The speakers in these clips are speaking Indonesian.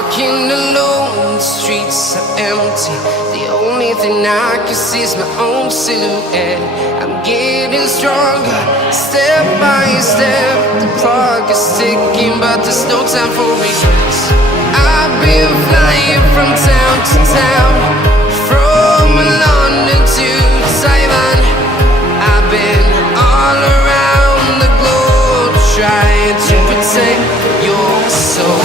walking alone, the streets are empty. The only thing I can see is my own silhouette. I'm getting stronger, step by step. The clock is ticking, but there's no time for regrets. I've been flying from town to town, from London to Taiwan. I've been all around the globe trying to protect your soul.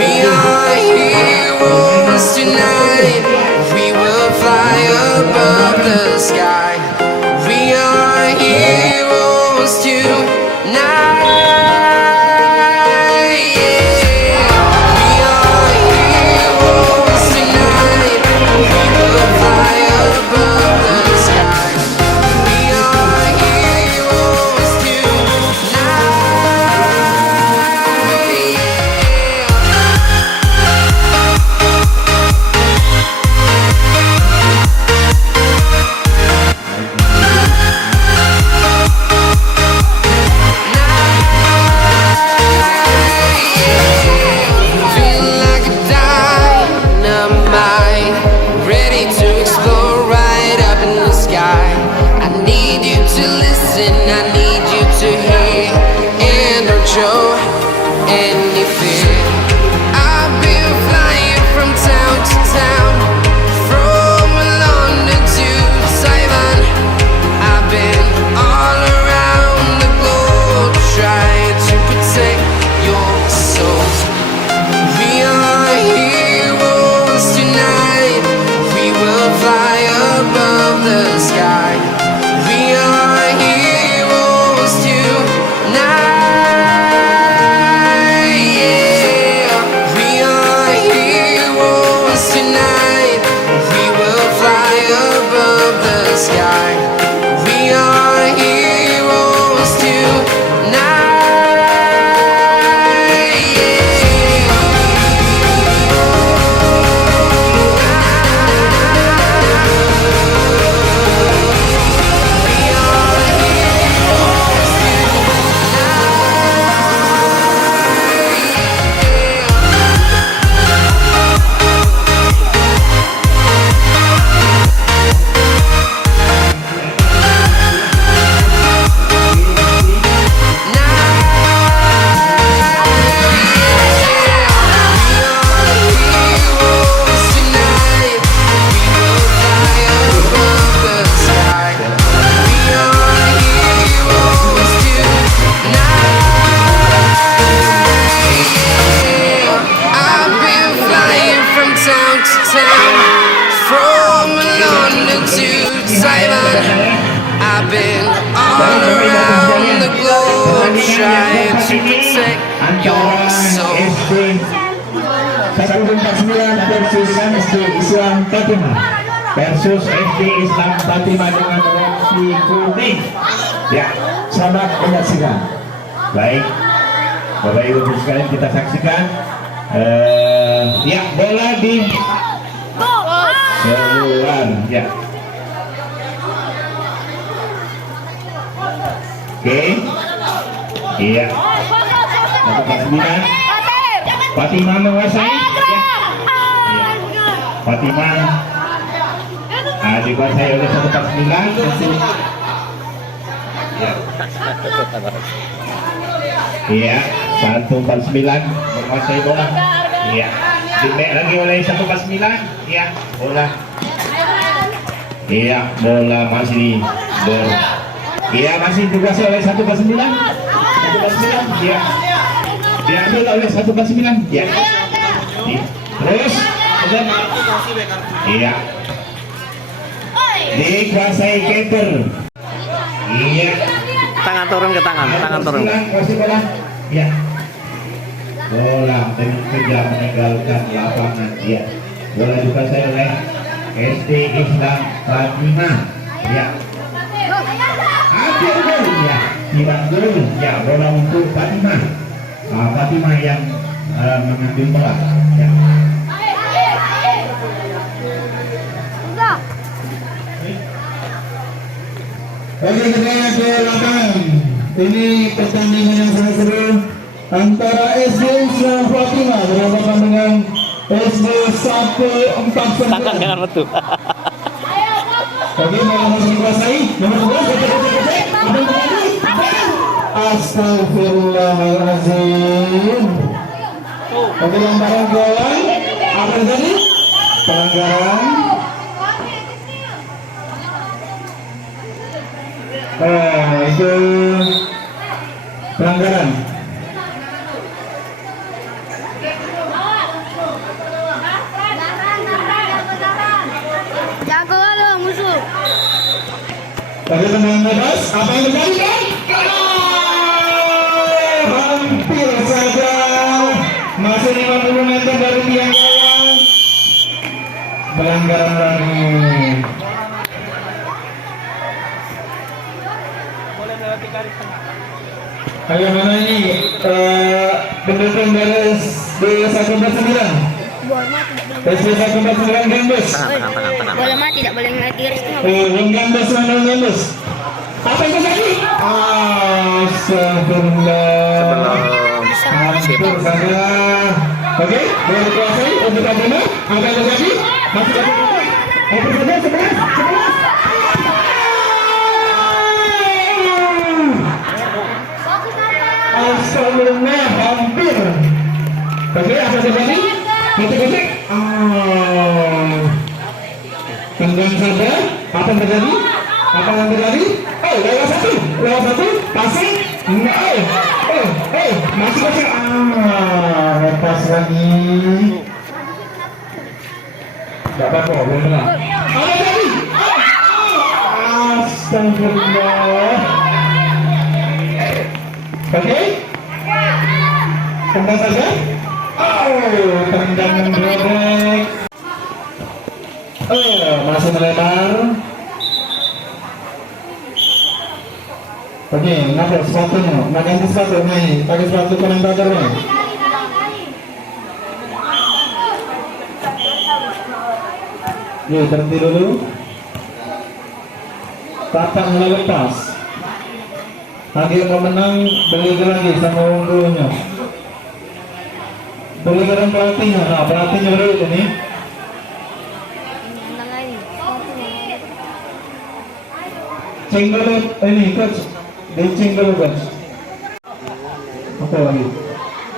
We are heroes tonight. We will fly above the sky. We are heroes tonight. Versus SD Islam Fatima dengan rompi kuning. Ya, selamat menyaksikan. Baik, Bapak Ibu sekalian, kita saksikan. Ya, bola di keluar. Ya. Oke. Iya. 149. Fatima menguasai. Ya. Fatima dikuasai oleh 149. Ya. Iya, 149 menguasai bola. Iya, dibek lagi oleh 149. Iya, bola. Iya, bola masih iya, masih dikuasai oleh 149. 149. Iya. Diambil oleh 149. Iya. Terus iya. Dikuasai keeper. Iya. Tangan turun ke tangan turun. Ya. Bola dengan kejam meninggalkan lapangan. Ya. Bola dikuasai oleh SD Islam Fatima. Ya. Ambil gol. Ya. Hilang gol. Ya. Bola untuk Fatima. Fatima yang mengambil bola. Ya. Oke, kita ke lapangan. Ini pertandingan yang sangat seru antara SD Islam Fatimah berhadapan dengan SD 149. Tangan jangan betul. Bagaimana harus dikuasai? Nomor 2, cek. Apa yang terjadi? Astagfirullahaladzim. Oke, pelanggaran gawang. Apa yang terjadi? Pelanggaran. Itu pelanggaran. Jago lo musuh. Tadi tendangan bebas, apa yang terjadi? Hampir saja, masih 50 meter dari tiang gawang. Pelanggaran lagi. Ayo mana ini? Pendukung dari SD 149. SD 149 Gembes. Tangan. Bola mah tidak boleh ngeliat garis tengah. Gembes mana Gembes? Apa yang terjadi? Astagfirullah. Hampir saja. Oke, boleh dikuasai untuk Abuna. Apa yang terjadi? Masih satu titik. Hampir saja 11. Astagfirullah, hampir. Oke, apa yang terjadi? Detik-detik. Tenggang saja. Apa yang terjadi? Apa yang terjadi? Oh, lewat satu, passing. Masih. Lepas lagi. Tidak apa-apa, belum menang. Apa yang terjadi? Astagfirullah. Oke. Tendang saja. Tendangan bebek. Masih melebar. Oke, ngapa sepatunya? Nak ganti sepatu nih, pakai sepatu komentator nih. Yuk, berhenti dulu. Tapak mulai lepas. Lagi mau menang, beli lagi sama unggulnya. Beli dengan pelatihnya. Nah, pelatihnya baru ini. Ceng dulu, ini coach. Ceng dulu coach. Apa lagi?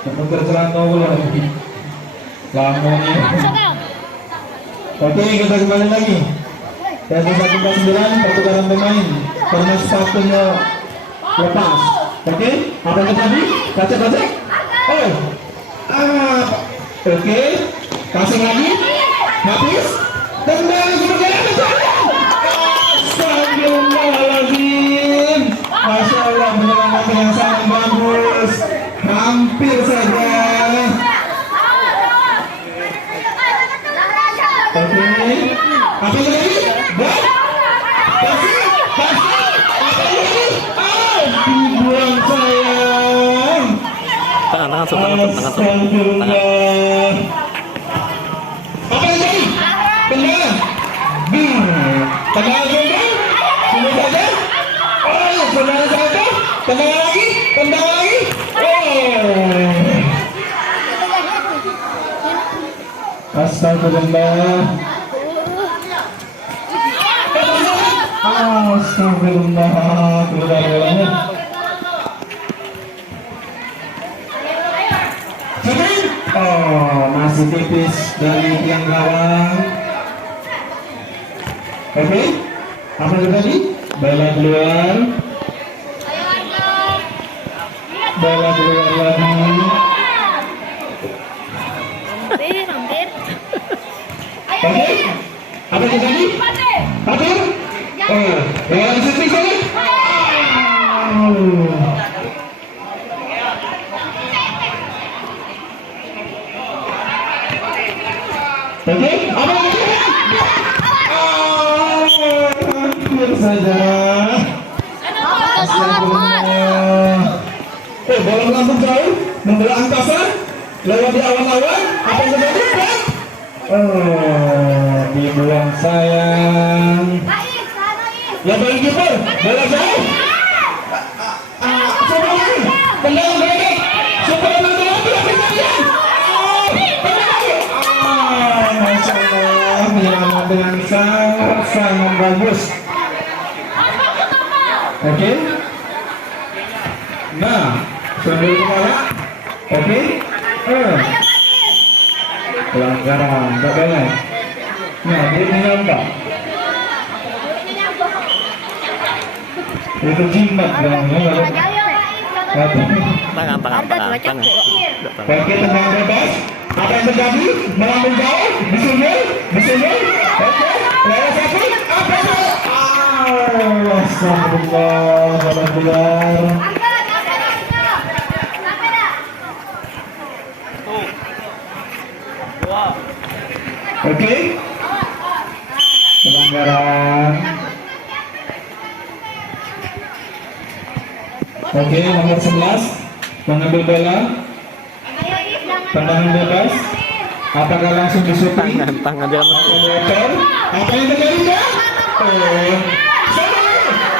Untuk celana dulu lagi. Lamanya. Oke, kita kembali lagi. Dan 149 pertukaran pemain karena sepatunya lepas. Oke, apa yang terjadi? Baca. Oke, kasih lagi. Habis. Tendang seperti apa? Astagfirullahaladzim. Masya Allah, menyelamatkan yang sangat bagus. Hampir saja. Oke, apa yang terjadi? Dibuang sayang. Tangan. Astagfirullah. Apa yang terjadi? Tendangan. Tendangan juga. Tunggu saja. Tendangan satu. Tendangan lagi. Astagfirullah. Astagfirullah. Keluar-keluarnya. Masih tipis dari tiang gawang. Oke, apa yang terjadi? Bola keluar. Bola keluar lagi. Hampir. Oke, apa yang terjadi? Atur. Bola di sini saja. Oke, apa yang terjadi? Hampir saja. Bola melambung jauh, membelah angkasa, lewat di awan-awan. Apa yang terjadi? Dibuang sayang. Ya balik kiper, bola jauh. Coba lagi, tendangan balik. Super dengan sangat bagus. Oke. Nah, sambil kepala. Oke. Pelanggaran, tak boleh. Nah, dia menyampak. Itu jimat dong, ya. Tangan. Oke, tenang bebas. Apa yang terjadi? Melambung jauh, disunyul. Oke, lewat satu. Apa itu? Astagfirullah, alhamdulillah. Oke. Pelanggaran. Oke, nomor 11 mengambil bola. Tendangan bebas. Apakah langsung disuti? Tangan dia mah. Apa yang terjadi?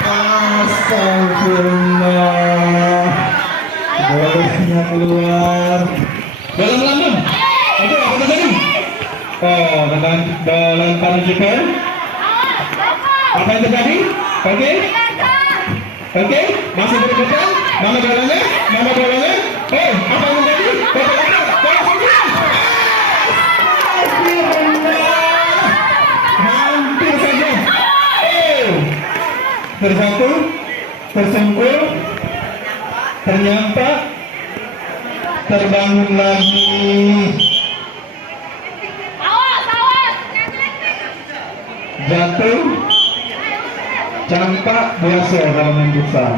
Astagfirullah. Bolanya keluar. Bola melambung. Oke, apa terjadi? Dengan lemparan kiper. Apa yang terjadi? Oke, masih berdepan. Mana bolanya? Apa yang terjadi? Hampir saja. Terjatuh, tersungkur, ternyampak, terbangun lagi. Jatuh, campak biasa dalam main futsal.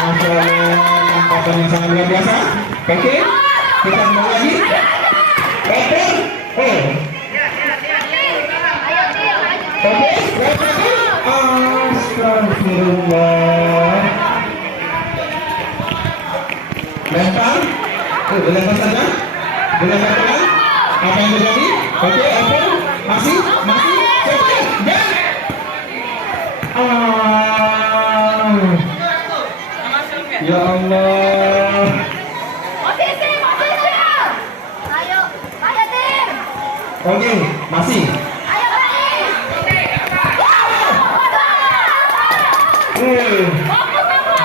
Masalah tampakan yang sangat luar biasa. Oke, kita mulai lagi. Oke, astagfirullah. Lempar, dilempar saja, dilempar pelan. Apa yang terjadi? Oke, apa? Masih, dan ya Allah. Oke, masih.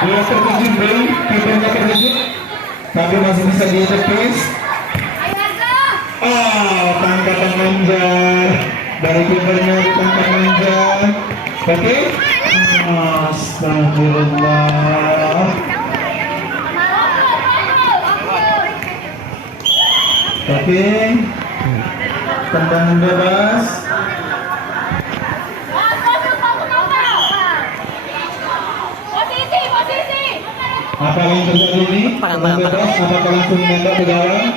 Dia terkejut, Bro. Kipernya terkejut, tapi masih bisa ditepis. Tangkapan manja dari kipernya, tangkapan manja. Oke. Astagfirullah. Oke. Tendangan bebas. Apa yang terjadi ini? Tendangan bebas. Apakah langsung menembak ke gawang?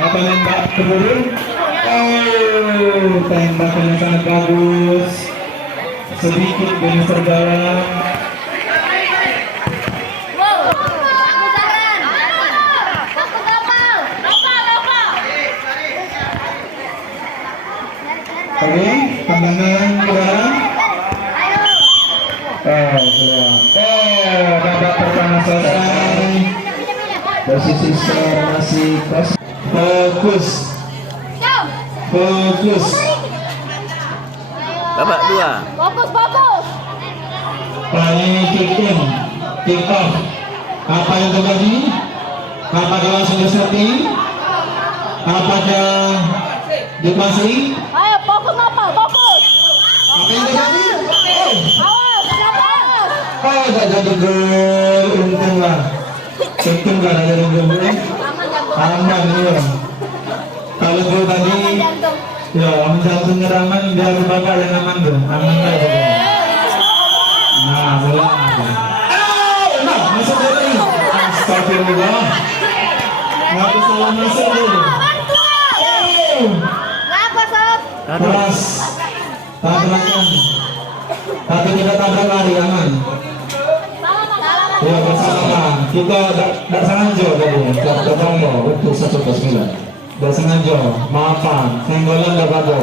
Apa nembak ke burung? Tembakan yang sangat bagus. Sedikit geser dalam. Oke, tendangan ke dalam. Babak pertama selesai. Posisi skor masih kos. Fokus. Babak 2. Fokus. Kick off. Apa yang terjadi? Apakah langsung disetting? Apakah dipasing? Ayo, fokus. Apa yang terjadi? Awas. Gak jadi gol. Untung gak ada jadi gol. Aman ya. Kalau gol tadi, ya menjantung nyerangan biar bapak yang aman tuh. Aman aja. Nah, bola. Masuk dari. Astagfirullah. Nggak bisa masuk dulu. Ngapa, Sob? Keras. Tabrakan. Tapi tidak tabrak lari, aman. Ya, bersama. Kita tidak sengaja tadi. Kita tanggung untuk 1-9. Tidak sengaja. Maafan. Senggolan tidak ada.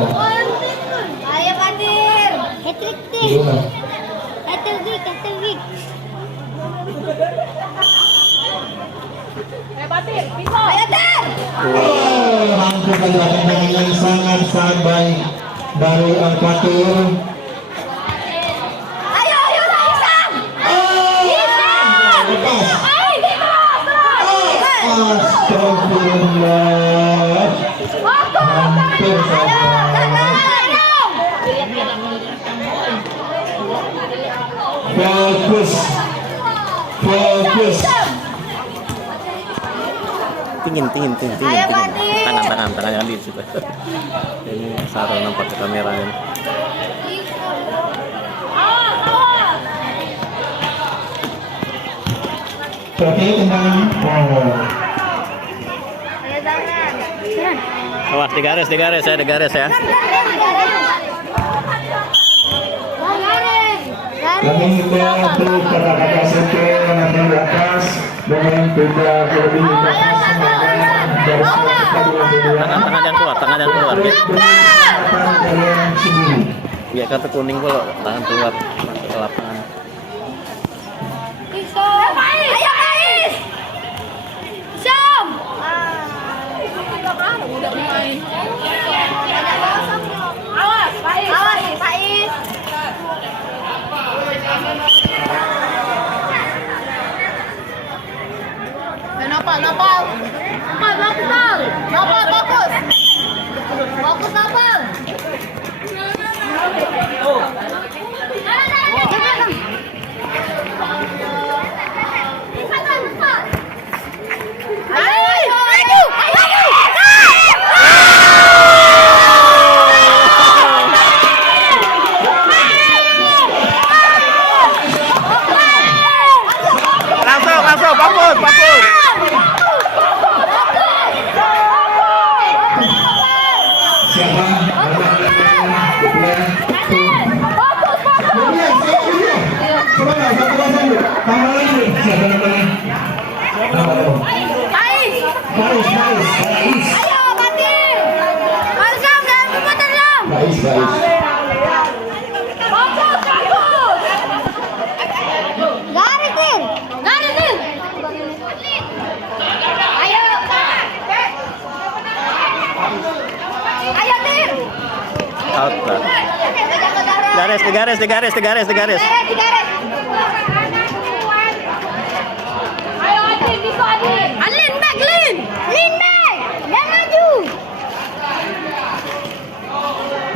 Ayo, Kadir. Hat-trick, Tim. Iya. Hat-trick. Ayo, Tim. Hampir lakukan dengan yang sangat baik dari Al-Fatih. Ayo, Sam. Lepas. Ayo, Astagfirullah. Hampir saja. Fokus. Tingin. Ayo, Fatih. Tangan jangan di situ. Ini Sarah nampak ke kameranya. Oke, tendangan. Ayo, tangan. Awas di garis ya. Kami membantu para kakak satu yang di atas dengan tidak lebih dari Tangan jangan keluar. Ya kartu kuning pula, tangan keluar masuk ke lapangan. Ayo, Ais. Sam. Awas, Ais. Nopal. Nopal, fokus. Fokus, Nopal. Langsung, bagus. siapa? Baris. Ayo, Fatir. Ayo, Sam, jangan kekuatan, Sam. Baris. Fokus. Garisin. Ayo. Ayo, Tir. Out. Di garis. Di garis. Ayo, Adin, bisa Adin. Lin back. Jangan maju.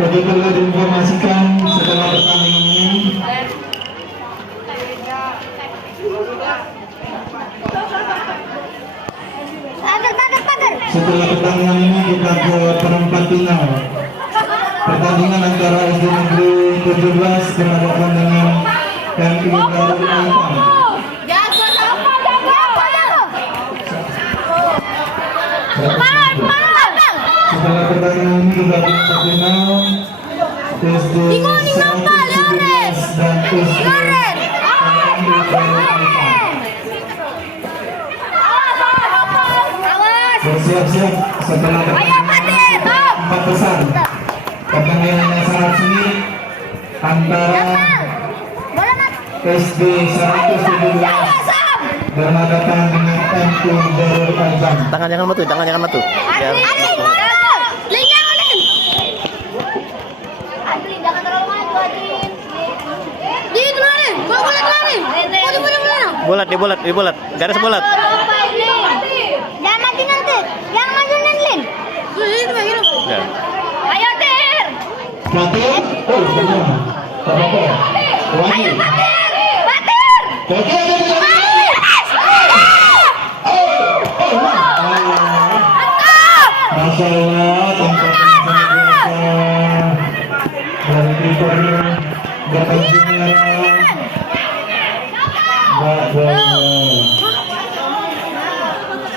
Tadi perlu diinformasikan setelah pertandingan ini Pagar. setelah pertandingan ini kita ke perempat final. Pertandingan antara SD Negeri 17 berhadapan dengan KMI Darul Aitam. Jago. Setelah pertandingan ini juga di perempat final SD 117 dan SD KMI Darul Aitam. Bersiap-siap setelah pertandingan empat besar. Pertandingan yang sangat sengit antara SD 117 berhadapan dengan MT Darul Aitam. Tangan jangan matu. Ya. Adin, jangan terlalu maju, Adin. Di kelarin. Di bulat. Garis bulat. Jangan maju nanti. Lin. Ya. Ayo, Tir. Fatir, benar. Apa? Wahyu. Fatir. Fatir. Masya Allah, tempat yang sangat biasa dari kipernya berpentingnya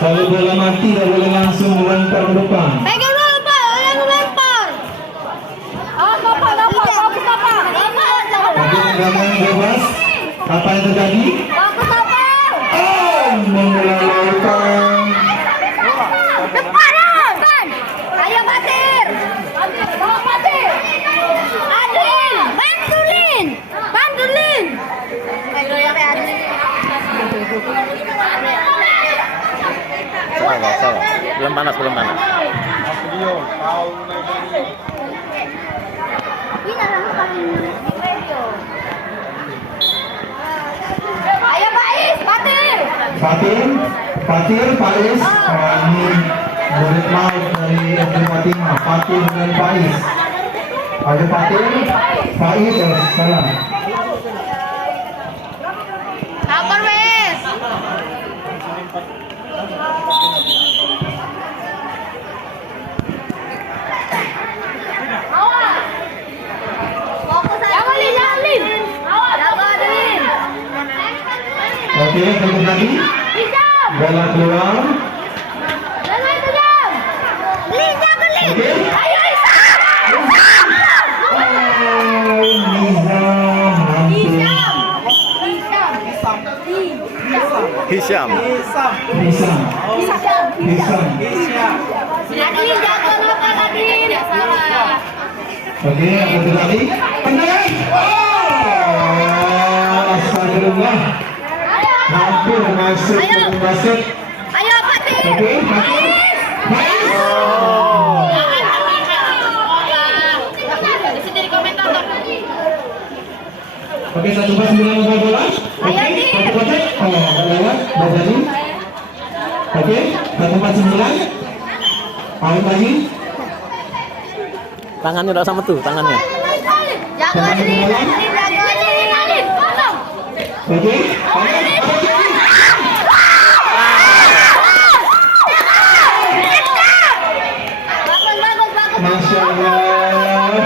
kalau bola mati tidak boleh langsung melempar ke depan. Pegang dulu, Pak. Jangan lempar. Awas, Bapak. Tapi tendangan bebas, apa yang terjadi? Bagus, Bapak. Menyelamatkan. Depan. Ayo, Fatir. Bawa Fatir. Adin, bantu Lin. Salah. Belum panas. Ayo Faiz, Fatir. Fatir, Faiz. Ini murid laut dari SD Fatimah. Fatir dan Faiz. Ada Fatir, Faiz, salam. Sabar wes. Awas. Fokus aja. Jangan Lin. Awas. Jaga Lin. Oke, tunggu lagi. Hijab. Bola keluar. Jangan itu jam. Lin, jaga Lin. Oke. Ayo Isam. Hisham. Adlin jaga makan Adlin. Ya salah. Oke, ada lagi. Tendangan. Astagfirullah. Hampir masuk ke wasit. Ayo Fatir. Oke, Fatir. Di sini di komentator. Oke, 149 bola. Oke, Ayo, Din. 149. Oh, nggak lewat. Nggak jadi. Oke, 149. Out lagi. Tangannya udah sama tuh, tangannya. Jaga Adlin. Jaga Adlin. Potong. Oke. Bagus. Masya Allah.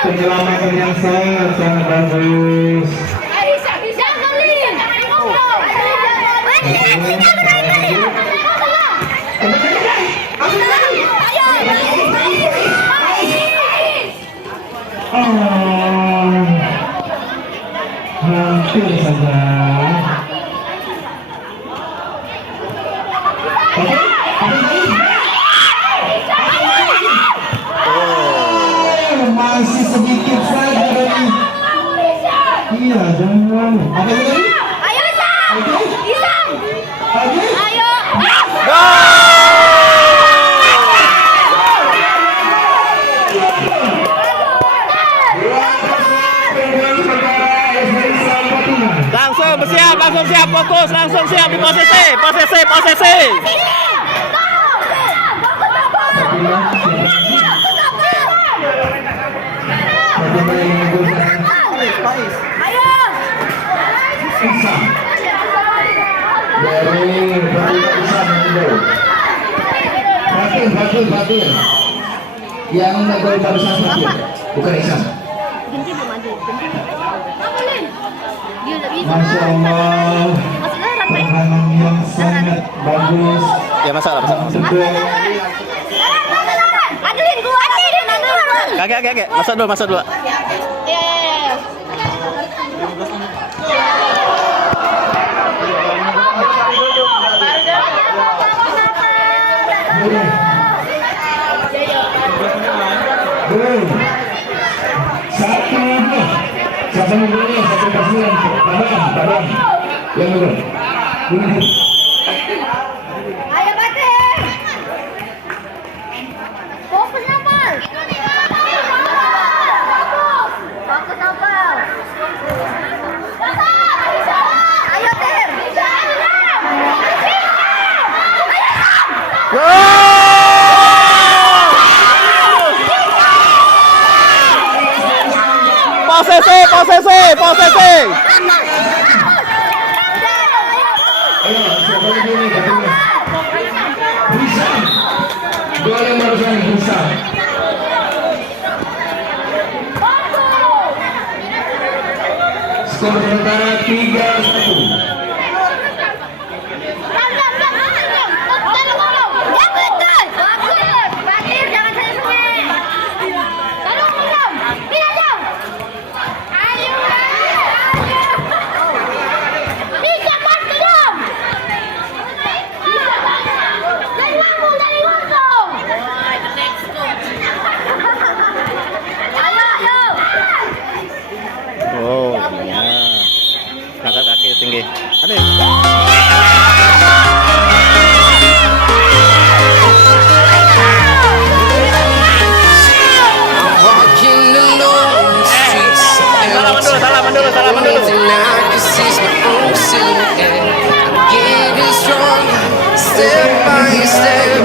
Penyelamatan yang sangat bagus. Jaga Adlin. Hampir saja. Masih sedikit saja dari. Iya, jangan. Apa lagi? Ayo Isam. Isam. Oke. Ayo. Langsung siap, fokus, langsung siap di posisi. Ayo. Fatir. Yang gol barusan Fatir, bukan Ihsan. Ganti belum ada. Apa Lin? Dia udah bisa. Masya Allah. Maksudnya rantai. Pertahanan yang sangat bagus. Ya masalah. Untuk Adlin, gua Adlin. Kakek. Masuk dulu. Iya. Gol. Satu golnya, 1-9. Tabang. Yang gol. Ayo Fatir. Fokus Nopal. Fokus Nopal. Ayo Ter. Posisi. Ayo, siapa lagi ini? Bisa. Gol yang barusan bisa. Skor sementara 3-1. Oh, ya. Angkat kaki tinggi. step.